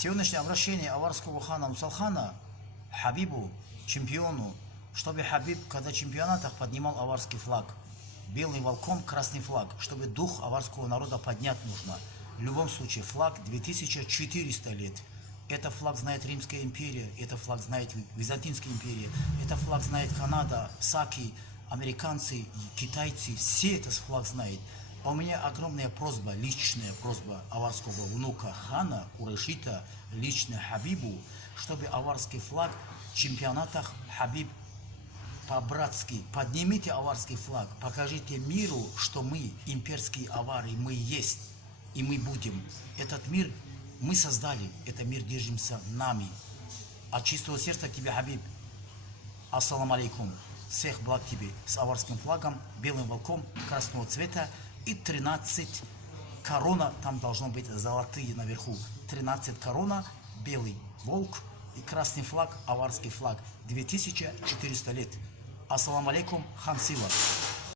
Сегодняшнее обращение аварского хана Мусалхана Хабибу, чемпиону, чтобы Хабиб, когда в чемпионатах поднимал аварский флаг, белым волком красный флаг, чтобы дух аварского народа поднять нужно. В любом случае, флаг 2400 лет. Это флаг знает Римская империя, это флаг знает Византийская империя, это флаг знает Канада, Саки, американцы, китайцы, все этот флаг знают. А у меня огромная просьба, личная просьба аварского внука хана Курайшита, лично Хабибу, чтобы аварский флаг в чемпионатах Хабиб по-братски, поднимите аварский флаг, покажите миру, что мы, имперские авары, мы есть, и мы будем. Этот мир мы создали, этот мир держимся нами. От чистого сердца тебе, Хабиб, ассаламу алейкум, всех благ тебе, с аварским флагом, белым волком, красного цвета и 13 корона, там должно быть золотые наверху, 13 корона, белый волк и красный флаг, аварский флаг, 2400 лет. Ассаламу алейкум, хан Сила.